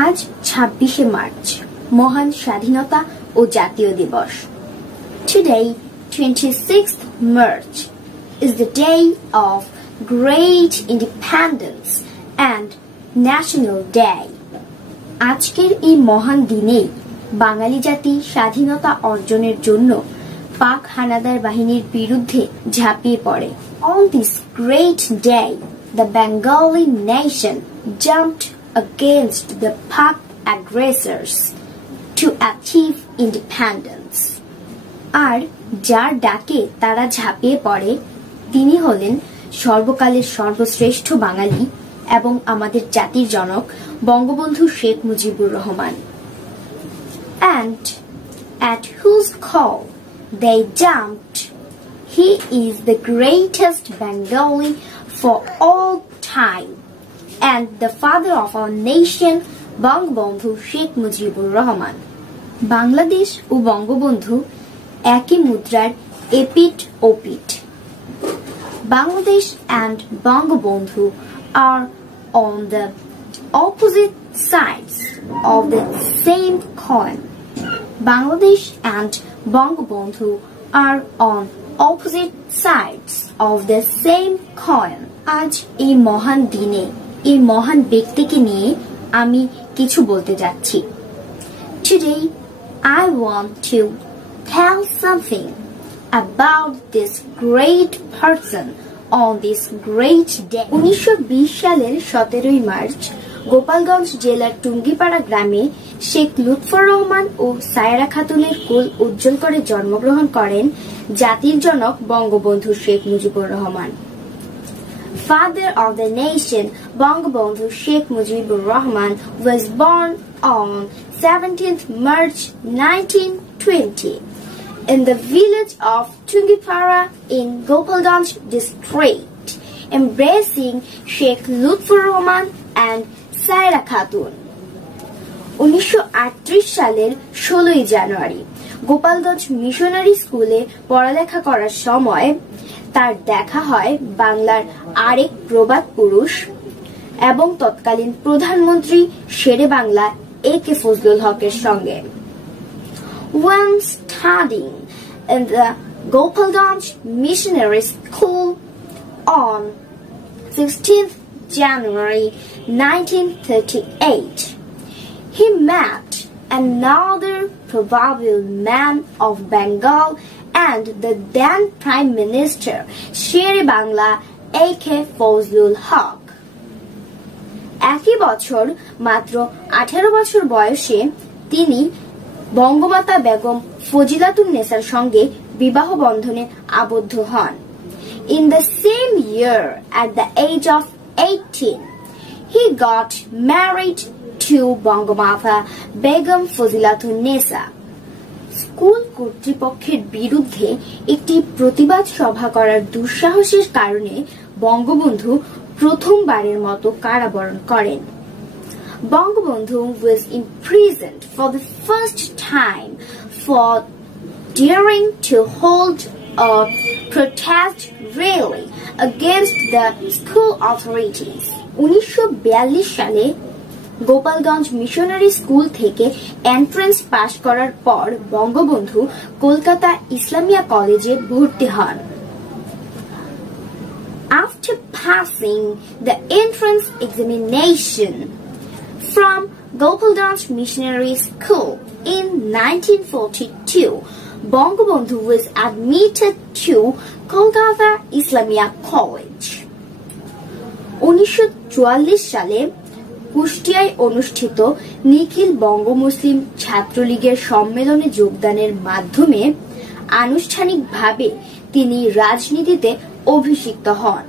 আজ 26শে মার্চ মহান স্বাধীনতা ও জাতীয় দিবস। Today, 26th March, is the day of great independence and National Day. আজকের এই মহান দিনে বাঙালি জাতি স্বাধীনতা অর্জনের জন্য পাক হানাদার বাহিনীর বিরুদ্ধে ঝাঁপিয়ে পড়ে। On this great day, the Bengali nation jumped against the Pak aggressors to achieve independence. আর যার ডাকে তারা ঝাঁপিয়ে পড়ে তিনি হলেন সর্বকালের সর্বশ্রেষ্ঠ বাঙালি এবং আমাদের জাতির জনক বঙ্গবন্ধু শেখ মুজিবুর Rahman. And at whose call they jumped, he is the greatest Bengali for all time and the father of our nation, Bangabandhu Sheikh Mujibur Rahman. Bangladesh ও বঙ্গবন্ধু একই মুদ্রার এপিঠ ওপিঠ। Bangladesh and Bangabandhu are on the opposite sides of the same coin. Bangladesh and Bangabandhu are on opposite sides of the same coin. আজ এই মহান দিনে এই মহান ব্যক্তিকে নিয়ে আমি কিছু বলতে যাচ্ছি। Today I want to tell something about this great person on this great day. 1920 সালের 17 মার্চ গোপালগঞ্জ জেলার টুঙ্গিপাড়া গ্রামে শেখ লুৎফর রহমান ও সায়রা খাতুনের কুল উজ্জ্বল করে জন্মগ্রহণ করেন জাতির জনক বঙ্গবন্ধু শেখ মুজিবুর Rahman. Father of the nation, Bangabandhu Sheikh Mujibur Rahman was born on 17th March 1920 in the village of Tungipara in Gopalganj district, embracing Sheikh Lutfur Rahman and Saira Khatun. 1938 সালের 16 জানুয়ারি গোপালগঞ্জ মিশনারি স্কুলে পড়ালেখা করার সময় তার দেখা হয় বাংলার আরেক প্রবাদ পুরুষ এবং তৎকালীন প্রধানমন্ত্রী শেরে বাংলা এ.কে ফজলুল হকের সঙ্গে। When studying in the Gopalganj Missionary School on 16th January 1938, he met another probable man of Bengal and the then Prime Minister Shere Bangla A.K. Fazlul Haq. একই বছর মাত্র 18 বছর বয়সে তিনি বঙ্গমাতা বেগম ফজিলাতুন্নেসার সঙ্গে বিবাহ বন্ধনে আবদ্ধ হন। In the same year, at the age of 18, he got married to Bangamata বেগম ফজিলাতুন্নেসা। স্কুল কর্তৃপক্ষের বিরুদ্ধে একটি প্রতিবাদ সভা করার দুঃসাহসের কারণে বঙ্গবন্ধু প্রথমবারের মতো কারাবরণ করেন। Bangabandhu was imprisoned for the first time for daring to hold a protest rally against the school authorities. 1942 সালে গোপালগঞ্জ মিশনারি স্কুল থেকে এন্ট্রান্স পাশ করার পর বঙ্গবন্ধু কলকাতা ইসলামিয়া কলেজে ভর্তি হন। After passing the entrance examination from Gopalganj Missionary School in 1942, Bangabandhu was admitted to Kolkata Islamia College. 1944 সালে কুষ্টিয়ায় অনুষ্ঠিত নিখিল বঙ্গ মুসলিম ছাত্রলীগের সম্মেলনে যোগদানের মাধ্যমে আনুষ্ঠানিকভাবে তিনি রাজনীতিতে অভিষিক্ত হন।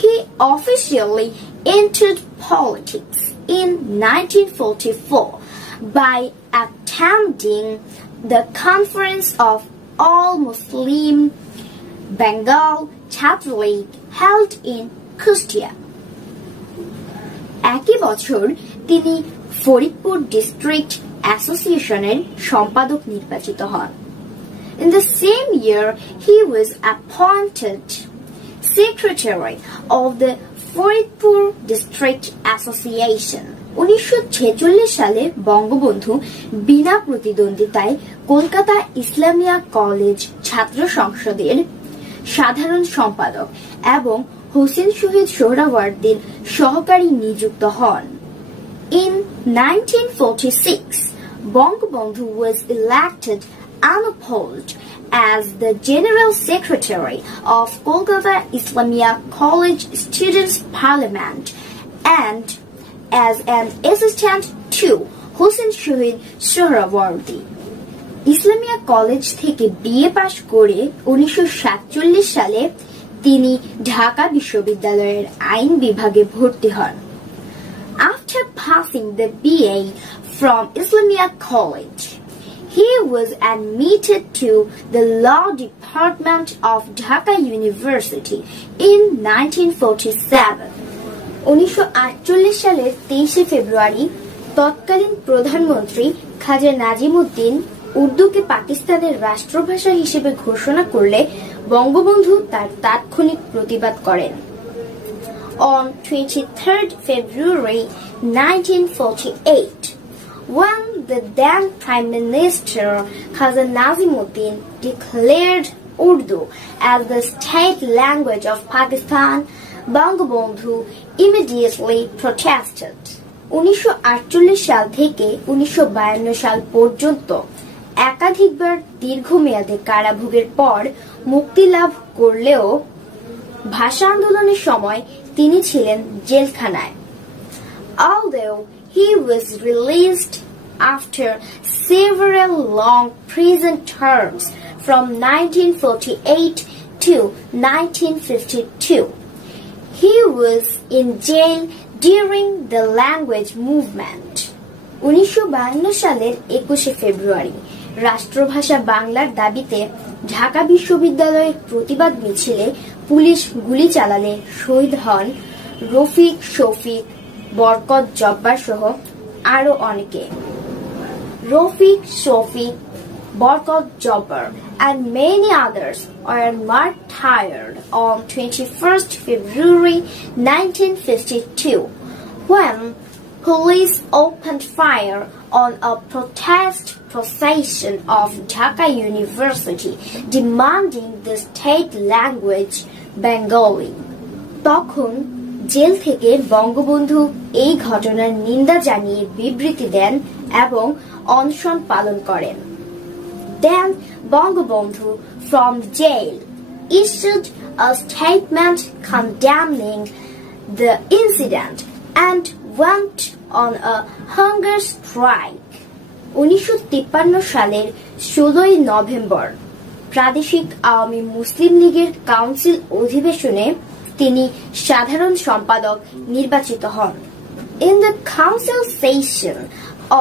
He officially entered politics in 1944 by attending the Conference of All Muslim Bengal Catholic held in Kustia. একই বছর তিনি ফরিদপুর ডিস্ট্রিক্ট অ্যাসোসিয়েশনের সম্পাদক নির্বাচিত হন। In the same year, he was appointed secretary of the Faridpur District Association. 1946 সালে বঙ্গবন্ধু বিনা প্রতিদ্বন্দ্বিতায় কলকাতা ইসলামিয়া কলেজ ছাত্র সংসদের সাধারণ সম্পাদক এবং হোসেন শহীদ সোহরাওয়ার্দীর সহকারী নিযুক্ত হন। In 1946, Bangabandhu was elected unopposed as the General Secretary of Kolkata Islamia College Students' Parliament and as an assistant to Hossein Shahid Sohrawardi. Islamia কলেজ থেকে বিএ পাশ করে 1947 সালে তিনি ঢাকা বিশ্ববিদ্যালয়ের আইন বিভাগে ভর্তি হন। After passing the BA from Islamia College, he was admitted to the Law Department of Dhaka University in 1947. 1948 সালের 23 ফেব্রুয়ারি তৎকালীন প্রধানমন্ত্রী খাজা নাজিমউদ্দিন উর্দুকে পাকিস্তানের রাষ্ট্রভাষা হিসেবে ঘোষণা করলে বঙ্গবন্ধু তার তাৎক্ষণিক প্রতিবাদ করেন। On 23rd February 1948, when the then Prime Minister Khaja Nazimuddin declared Urdu as the state language of Pakistan, Bangabandhu immediately protested. 1948 সাল থেকে 1952 সাল পর্যন্ত একাধিকবার দীর্ঘমেয়াদে কারাভোগের পর মুক্তি লাভ করলেও ভাষা আন্দোলনের সময় তিনি ছিলেন জেলখানায়। Although he was released after several long prison terms from 1948 to 1952, he was in jail during the language movement. 1952 সালের 21 ফেব্রুয়ারি রাষ্ট্রভাষা বাংলার দাবিতে ঢাকা বিশ্ববিদ্যালয়ের প্রতিবাদ মিছিলে পুলিশ গুলি চালালে শহীদ হন রফিক, শফিক, বরকত, জব্বার সহ আরো অনেকে। রফিক, শফিক, বরকত, Jabbar and many others were martyred on 21st February 1952 when police opened fire on a protest procession of Dhaka University demanding the state language Bengali. তখন জেল থেকে বঙ্গবন্ধু এই ঘটনার নিন্দা জানিয়ে বিবৃতি দেন এবং অনশন পালন করেন। Then Bangabandhu from jail issued a statement condemning the incident and went on a hunger strike. 1953 সালের 16 নভেম্বর প্রাদেশিক আওয়ামী মুসলিম লীগের কাউন্সিল অধিবেশনে তিনি সাধারণ সম্পাদক নির্বাচিত হন। In the council session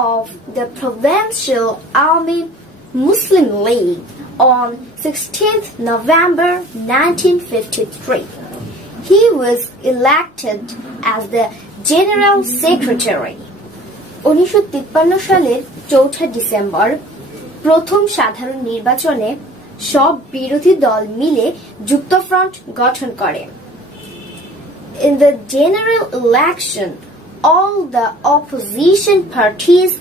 of the Provincial Awami Muslim League on 16th November 1953, he was elected as the General Secretary. 1953 সালের 4 ডিসেম্বর প্রথম সাধারণ নির্বাচনে সব বিরোধী দল মিলে যুক্তফ্রন্ট গঠন করে। In the general election, all the opposition parties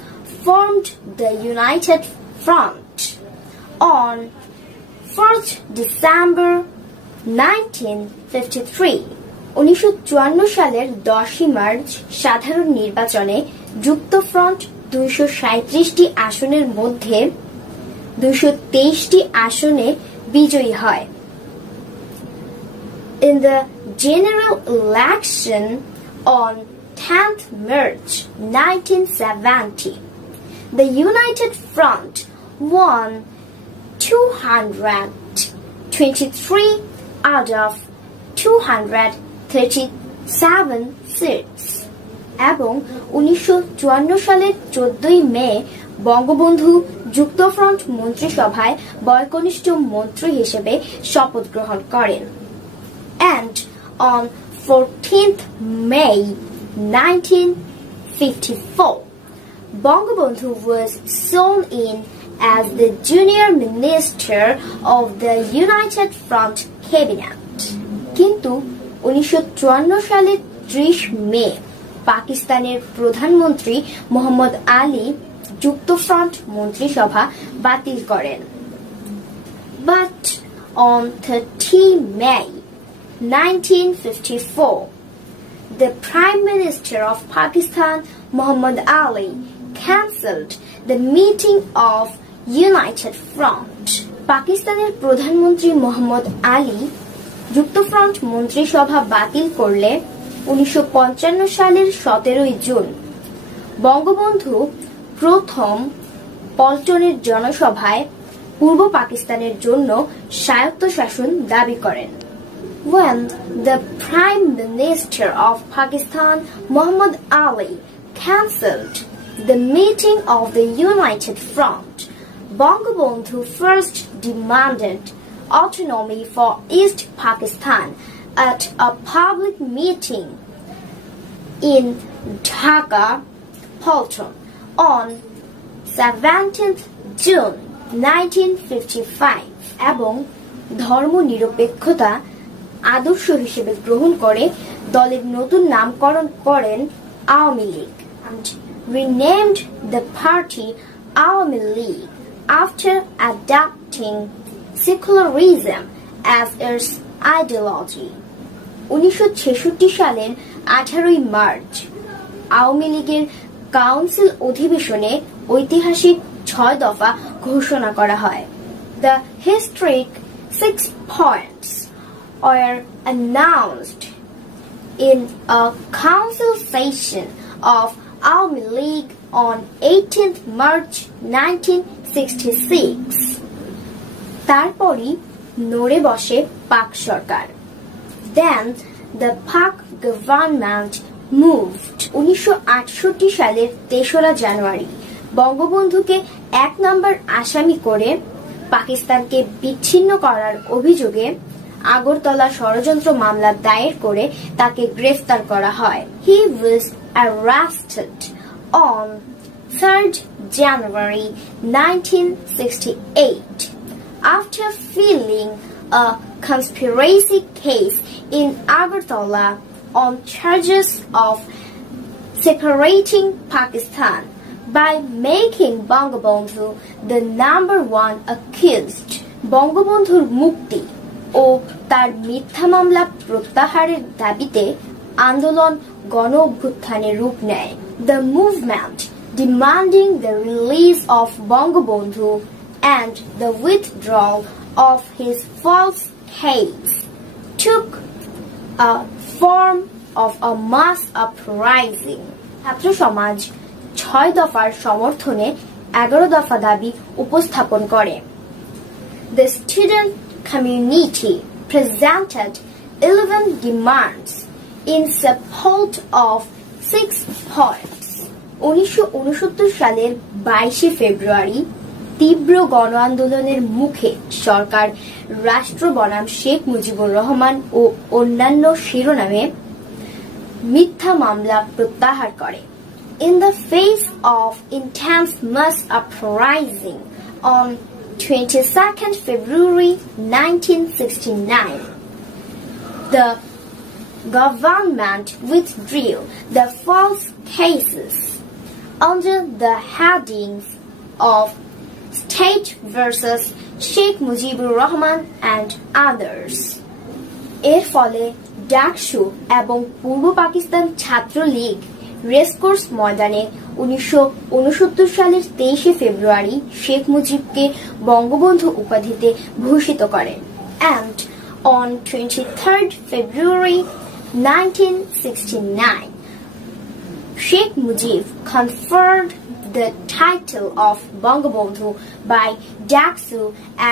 formed the United Front. On 1st December 1953, 1954 সালের 10 মার্চ সাধারণ নির্বাচনে যুক্তফ্রন্ট 237টি আসনের মধ্যে 223টি আসনে বিজয়ী হয়। In the general election on 10th March 1970, the United Front won 223 out of 237 seats. এবং 1954 সালের 14 মে বঙ্গবন্ধু যুক্তফ্রন্ট মন্ত্রিসভায় বয়কনিষ্ঠ মন্ত্রী হিসেবে শপথ গ্রহণ করেন। And on 14th May 1954, Bangabandhu was sworn in as the junior minister of the United Front cabinet. কিন্তু 1954 সালের 30 মে পাকিস্তানের প্রধানমন্ত্রী মোহাম্মদ আলী যুক্তফ্রন্ট মন্ত্রিসভা বাতিল করেন। But on 30 May 1954, the Prime Minister of Pakistan, Muhammad Ali, cancelled the meeting of United Front. পাকিস্তানের প্রধানমন্ত্রী মোহাম্মদ আলী যুক্তফ্রন্ট মন্ত্রিসভা বাতিল করলে 1955 সালের 17 জুন বঙ্গবন্ধু প্রথম পল্টনের জনসভায় পূর্ব পাকিস্তানের জন্য স্বায়ত্তশাসন দাবি করেন। When the Prime Minister of Pakistan, Muhammad Ali, cancelled the meeting of the United Front, Bangabandhu first demanded autonomy for East Pakistan at a public meeting in Dhaka, Palton, on 17th June 1955 এবং ধর্মনিরপেক্ষতা আদর্শ হিসেবে গ্রহণ করে দলের নতুন নামকরণ করেন আওয়ামী League and renamed the party Awami League after adopting secularism as its ideology. 1966 সালের 18 মার্চ আওয়ামী লীগের কাউন্সিল অধিবেশনে ঐতিহাসিক 6 দফা ঘোষণা করা হয়। The historic 6 points were announced in a council session of Awami League on 18th March 1966. তারপরই নড়ে বসে পাক সরকার। Then the Pak government moved. 1968 সালের 3রা জানুয়ারি বঙ্গবন্ধুকে 1 নম্বর আসামি করে পাকিস্তানকে বিচ্ছিন্ন করার অভিযোগে আগরতলা ষড়যন্ত্র মামলা দায়ের করে তাকে গ্রেফতার করা হয়। He was arrested on 3rd January 1968 after filing a conspiracy case in Agartala on charges of separating Pakistan by making Bangabandhu the number 1 accused. বঙ্গবন্ধুর মুক্তি ও তার মিথ্যা মামলা প্রত্যাহারের দাবিতে আন্দোলন গণ অভ্যুত্থানের রূপ নেয়। The movement demanding the release of Bangabandhu and the withdrawal of his false case took a form of a mass uprising. ছাত্র সমাজ 6 দফার সমর্থনে 11 দফা দাবি উপস্থাপন করে। The student community presented 11 demands in support of 6 points. 1969 সালের 22 ফেব্রুয়ারি তীব্র গণ আন্দোলনের মুখে সরকার রাষ্ট্র বনাম শেখ মুজিবুর রহমান ও অন্যান্য শিরোনামে মিথ্যা মামলা প্রত্যাহার করে। In the face of intense mass uprising on 22nd February 1969, the government withdrew the false cases under the headings of State versus Sheikh Mujibur Rahman and others. এর ফলে ডাকসু এবং পূর্ব পাকিস্তান ছাত্র লীগ রেসকোর্স ময়দানে 1969 সালের 23 ফেব্রুয়ারি শেখ মুজিবকে বঙ্গবন্ধু উপাধিতে ভূষিত করেন। And on 23rd February 1969, Sheikh Mujib conferred the title of Bangabandhu by Daksu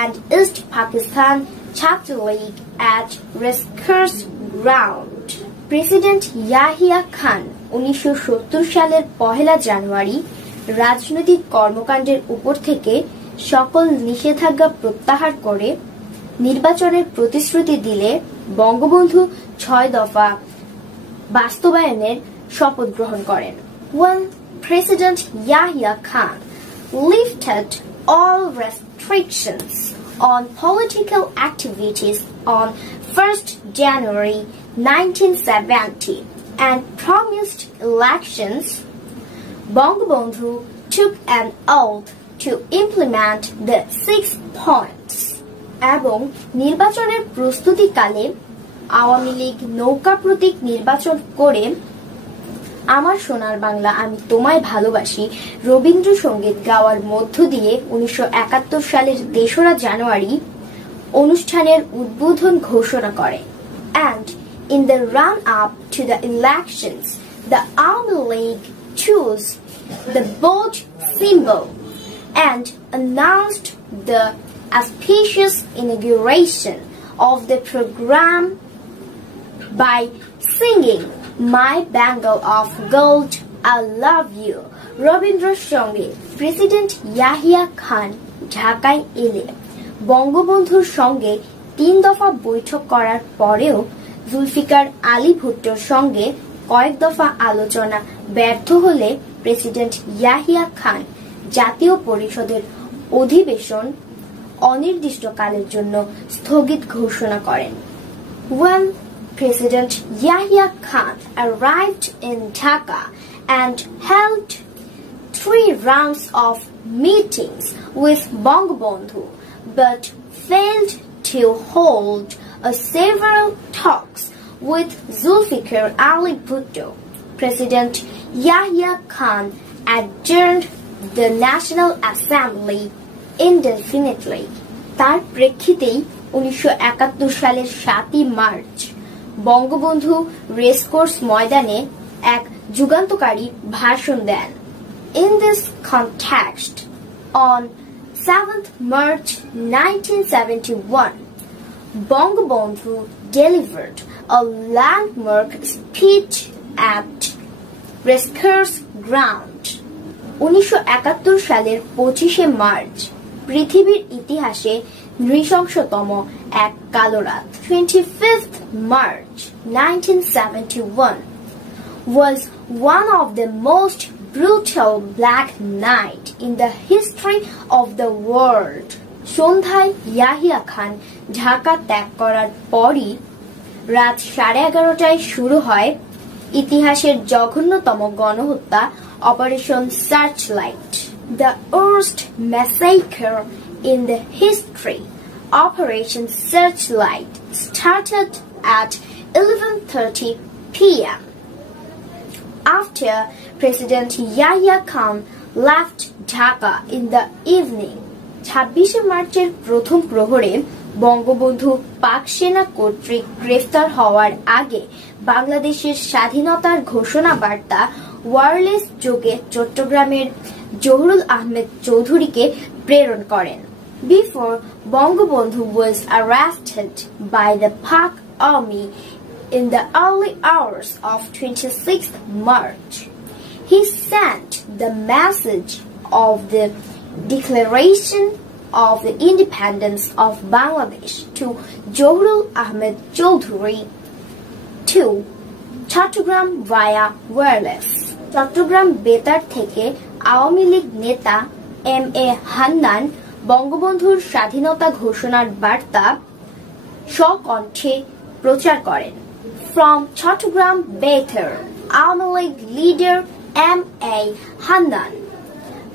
and East Pakistan Chatra League at Rescourse Ground. President Yahya Khan 1970 সালের 1 জানুয়ারি রাজনৈতিক কর্মকাণ্ডের উপর থেকে সকল নিষেধাজ্ঞা প্রত্যাহার করে নির্বাচনের প্রতিশ্রুতি দিলে বঙ্গবন্ধু 6 দফা বাস্তবায়নের শপথ গ্রহণ করেন। When President Yahya Khan lifted all restrictions on political activities on 1st January 1970 and promised elections, Bangabandhu took an oath to implement the 6 points. এবং নির্বাচনের প্রস্তুতিকালে আওয়ামী লীগ নৌকা প্রতীক নির্বাচন করে আমার সোনার বাংলা আমি তোমায় ভালোবাসি রবীন্দ্রসঙ্গীত গাওয়ার মধ্য দিয়ে 1971 সালের 3রা জানুয়ারি অনুষ্ঠানের উদ্বোধন ঘোষণা করে। And in the run-up to the elections, the Army League chose the boat symbol and announced the auspicious inauguration of the program by singing My Bangle of Gold, I Love You, রবীন্দ্রর সঙ্গে প্রেসিডেন্ট ইয়াহিয়া খান ঢাকায় এলে বঙ্গবন্ধুর সঙ্গে 3 দফা বৈঠক করার পরেও জুলফিকার আলী ভুট্টোর সঙ্গে কয়েক দফা আলোচনা ব্যর্থ হলে প্রেসিডেন্ট ইয়াহিয়া খান জাতীয় পরিষদের অধিবেশন অনির্দিষ্টকালের জন্য স্থগিত ঘোষণা করেন। When President Yahya Khan arrived in Dhaka and held 3 rounds of meetings with Bangabandhu, but failed to hold several talks with Zulfikar Ali Bhutto, President Yahya Khan adjourned the National Assembly indefinitely. তার প্রেক্ষিতেই 1971 সালের 7 মার্চ বঙ্গবন্ধু রেসকোর্স ময়দানে এক যুগান্তকারী ভাষণ দেন। In this context, on 7th March 1971, Bangabandhu delivered a landmark speech at Rescourse Ground. 1971 সালের 25শে মার্চ পৃথিবীর ইতিহাসে নৃশংসতম এক কালো রাত। 25th March 1971 was one of the most brutal black night in the history of the world. সন্ধ্যায় ইয়াহিয়া খান ঢাকা ত্যাগ করার পরই রাত 11:30টায় শুরু হয় ইতিহাসের জঘন্যতম গণহত্যা operation searchlight, the worst massacre in the history. Operation Searchlight started at 11:30 p.m. After President Yahya Khan left Dhaka in the evening. 26শে মার্চের প্রথম প্রহরে বঙ্গবন্ধু পাক সেনা কর্তৃক গ্রেফতার হওয়ার আগে বাংলাদেশের স্বাধীনতার ঘোষণা বার্তা ওয়্যারলেস যোগে চট্টগ্রামের জহুরুল আহমেদ চৌধুরীকে প্রেরণ করেন। Before Bangabandhu was arrested by the Pak Army in the early hours of 26th March, he sent the message of the Declaration of the Independence of Bangladesh to Johurul Ahmed Choudhury to Chattogram via wireless. Chittagong বেতার থেকে আওয়ামী লীগ নেতা M.A. হান্নান বঙ্গবন্ধুর স্বাধীনতা ঘোষণার বার্তা স্বকণ্ঠে প্রচার করেন। From Chattogram Betar, Awami League leader M.A. Hannan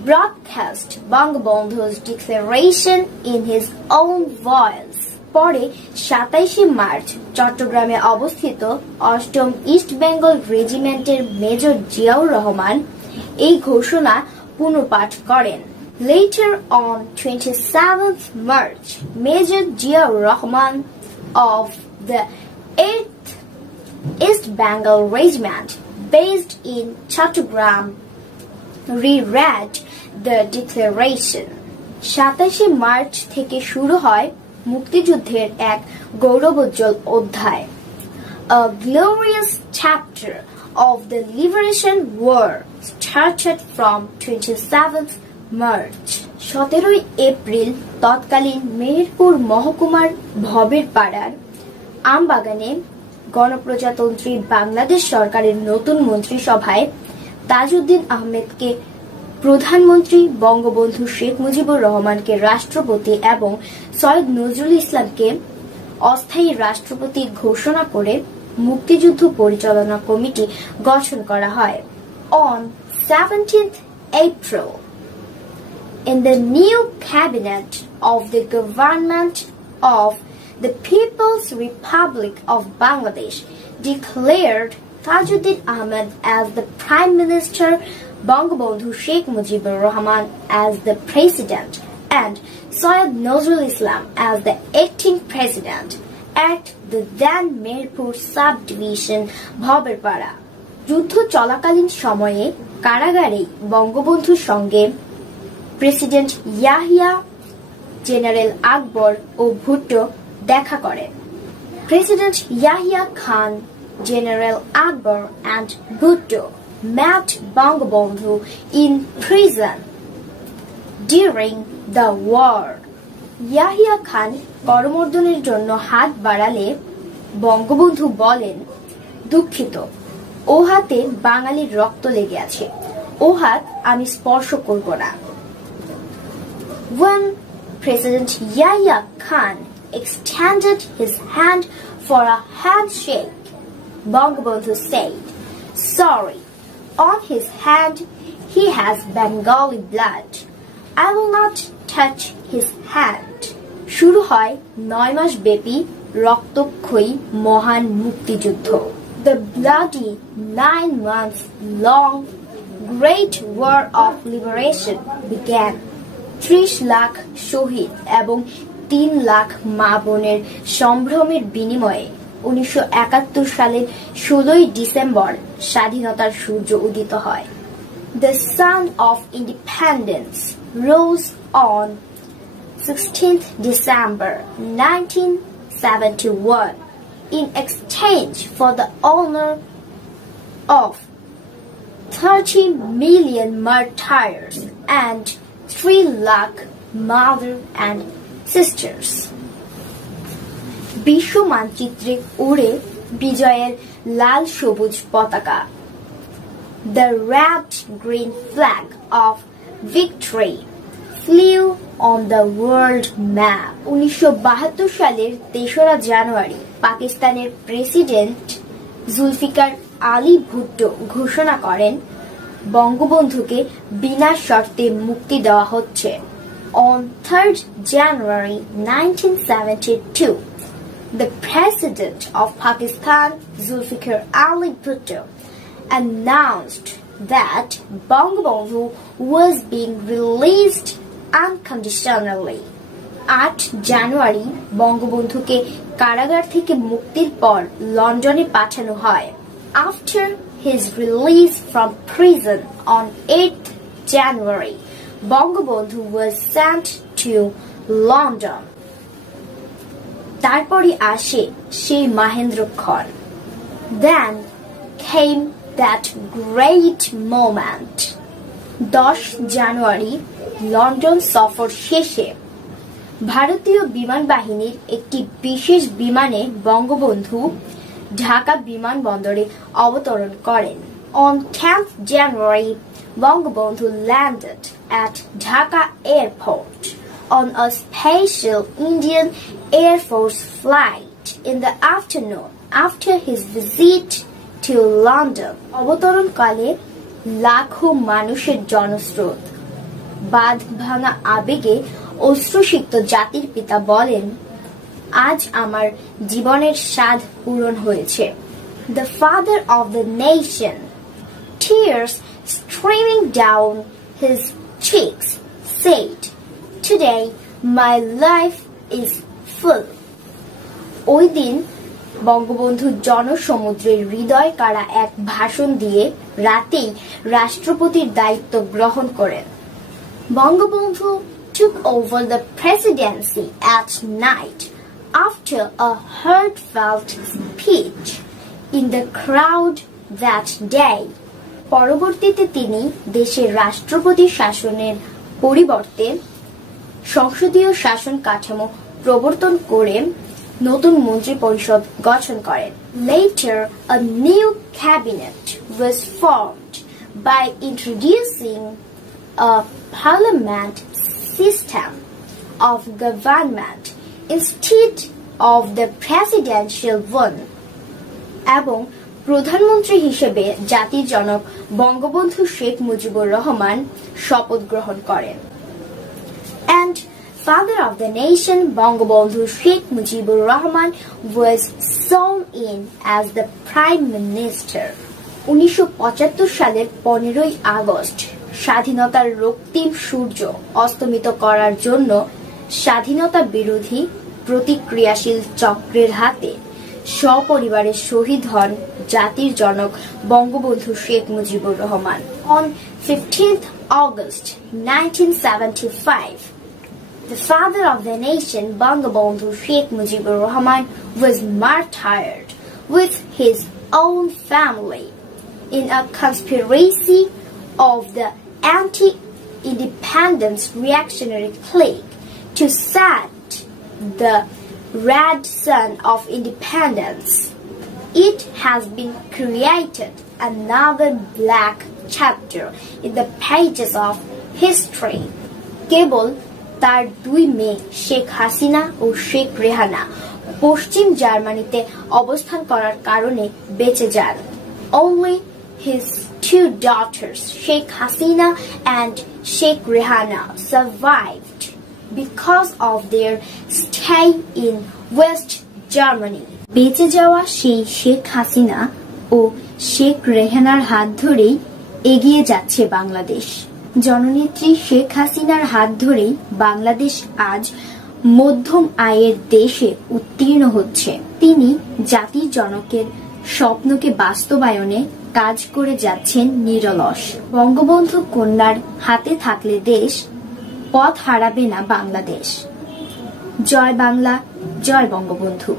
broadcast Bangabandhu's declaration in his own voice. পরে 27শে মার্চ চট্টগ্রামে অবস্থিত 8ম ইস্ট বেঙ্গল রেজিমেন্টের মেজর জিয়াউর রহমান এই ঘোষণা পুনঃপাঠ করেন। Later on 27th March, Major Ziaur Rahman of the 8th East Bengal Regiment, based in Chattogram, reread the declaration. 27শে মার্চ থেকে শুরু হয় মুক্তিযুদ্ধের এক গৌরবোজ্জ্বল অধ্যায়। A glorious chapter of the Liberation War started from 27th March. 17 এপ্রিল তৎকালীন মেহেরপুর মহকুমার ভবের পাড়ার আমবাগানে গণপ্রজাতন্ত্রী বাংলাদেশ সরকারের নতুন মন্ত্রিসভায় তাজউদ্দিন আহমেদকে প্রধানমন্ত্রী, বঙ্গবন্ধু শেখ মুজিবুর রহমানকে রাষ্ট্রপতি এবং সৈয়দ নজরুল ইসলামকে অস্থায়ী রাষ্ট্রপতি ঘোষণা করে মুক্তিযুদ্ধ পরিচালনা কমিটি গঠন করা হয়। On 17th April, in the new cabinet of the government of the People's Republic of Bangladesh declared Tajuddin Ahmed as the Prime Minister, Bangabandhu Sheikh Mujibur Rahman as the President, and Syed Nazrul Islam as the acting President at the then Mirpur subdivision Bhaberpara. যুদ্ধ চলাকালীন সময়ে কারাগারে বঙ্গবন্ধুর সঙ্গে প্রেসিডেন্ট ইয়াহিয়া, জেনারেল আকবর ও ভুট্টো দেখা করেন। President Yahya Khan, General Akbar and Bhutto met Bangabandhu in prison during the war. Yahya Khan করমর্দনের জন্য হাত বাড়ালে বঙ্গবন্ধু বলেন, দুঃখিত, ও হাতে বাঙালির রক্ত লেগে আছে, ও হাত আমি স্পর্শ করব না। When President Yahya Khan extended his hand for a handshake, Bangabandhu said, sorry, on his hand he has Bengali blood. I will not touch his hand. শুরু হয় 9 মাস ব্যাপী রক্তক্ষয়ী মহান মুক্তিযুদ্ধ। The bloody 9 months long Great War of Liberation began. 30 লাখ শহীদ এবং 3 লাখ মা বোনের সম্ভ্রমের বিনিময়ে 1971 সালের 16 ডিসেম্বর স্বাধীনতার সূর্য উদিত হয়। The sun of independence rose on 16th December 1971 in exchange for the honor of 30 million martyrs and 3 lakh mothers and sisters. বিশ্ব মানচিত্রে উড়ে বিজয়ের লাল সবুজ পতাকা। The red-green flag of victory flew on the world map. 1972 সালের 3রা জানুয়ারি পাকিস্তানের প্রেসিডেন্ট জুলফিকার আলী ভুট্টো ঘোষণা করেন, বঙ্গবন্ধুকে বিনা শর্তে মুক্তি দেওয়া হচ্ছে। On 3rd January 1972, the President of Pakistan, Zulfikar Ali Bhutto, announced that Bangabandhu was being released unconditionally. 8 জানুয়ারি বঙ্গবন্ধুকে কারাগার থেকে মুক্তির পর লন্ডনে পাঠানো হয়। After his release from prison on 8th January, Bangabandhu was sent to London. তারপরে আসে সেই মাহেন্দ্রক্ষণ। Then came that great moment. 10 জানুয়ারি লন্ডন সফর শেষে ভারতীয় বিমান বাহিনীর একটি বিশেষ বিমানে বঙ্গবন্ধু ঢাকা বিমানবন্দরে অবতরণ করেন। On 10th January, Bangabandhu landed at Dhaka Airport on a special Indian Air Force flight in the afternoon after his visit to London. অবতরণকালে লাখো মানুষের জনস্রোত। বাঁধ ভাঙা আবেগে অশ্রুসিক্ত জাতির পিতা বলেন, আজ আমার জীবনের স্বাদ পূরণ হয়েছে। The father of the nation, tears streaming down his cheeks, said, today my life is full. ওই দিন বঙ্গবন্ধু জনসমুদ্রের হৃদয় কাড়া এক ভাষণ দিয়ে রাতেই রাষ্ট্রপতির দায়িত্ব গ্রহণ করেন। Bangabandhu took over the presidency at night after a heartfelt speech in the crowd that day. পরবর্তীতে তিনি দেশের রাষ্ট্রপতি শাসনের পরিবর্তে সংসদীয় শাসন কাঠামো প্রবর্তন করে নতুন মন্ত্রী পরিষদ গঠন করেন। Later, a new cabinet was formed by introducing a parliament system of government instead of the presidential one. এবং প্রধানমন্ত্রী হিসেবে জাতির জনক বঙ্গবন্ধু শেখ মুজিবুর রহমান শপথ গ্রহণ করেন। And father of the nation Bangabandhu Sheikh Mujibur Rahman was sworn in as the prime minister. 1975 সালের 15ই আগস্ট স্বাধীনতার রক্তিম সূর্য অস্তমিত করার জন্য স্বাধীনতা বিরোধী প্রতিক্রিয়াশীল চক্রের হাতে সপরিবারে শহীদ হন জাতির জনক বঙ্গবন্ধু শেখ মুজিবুর Rahman. On 15th August 1975, the father of the nation Bangabandhu Sheikh Mujibur Rahman was martyred with his own family in a conspiracy of the anti-independence reactionary clique to set the red sun of independence. It has been created another black chapter in the pages of history. কেবল তার দুই মেয়ে শেখ হাসিনা ও শেখ রেহানা পশ্চিম জার্মানিতে অবস্থান করার কারণে বেঁচে যান। Only his two daughters, Sheikh Hasina and Sheikh Rehana, survived because of their stay in West Germany. বেঁচে যাওয়া সেই শেখ হাসিনা ও শেখ রেহানার হাত ধরেই এগিয়ে যাচ্ছে বাংলাদেশ। জননেত্রী শেখ হাসিনার হাত ধরেই বাংলাদেশ আজ মধ্যম আয়ের দেশে উত্তীর্ণ হচ্ছে। তিনি জাতির জনকের স্বপ্নকে বাস্তবায়নে কাজ করে যাচ্ছেন নিরলস। বঙ্গবন্ধু কন্যার হাতে থাকলে দেশ, পথ হারাবে না বাংলাদেশ। জয় বাংলা, জয় বঙ্গবন্ধু।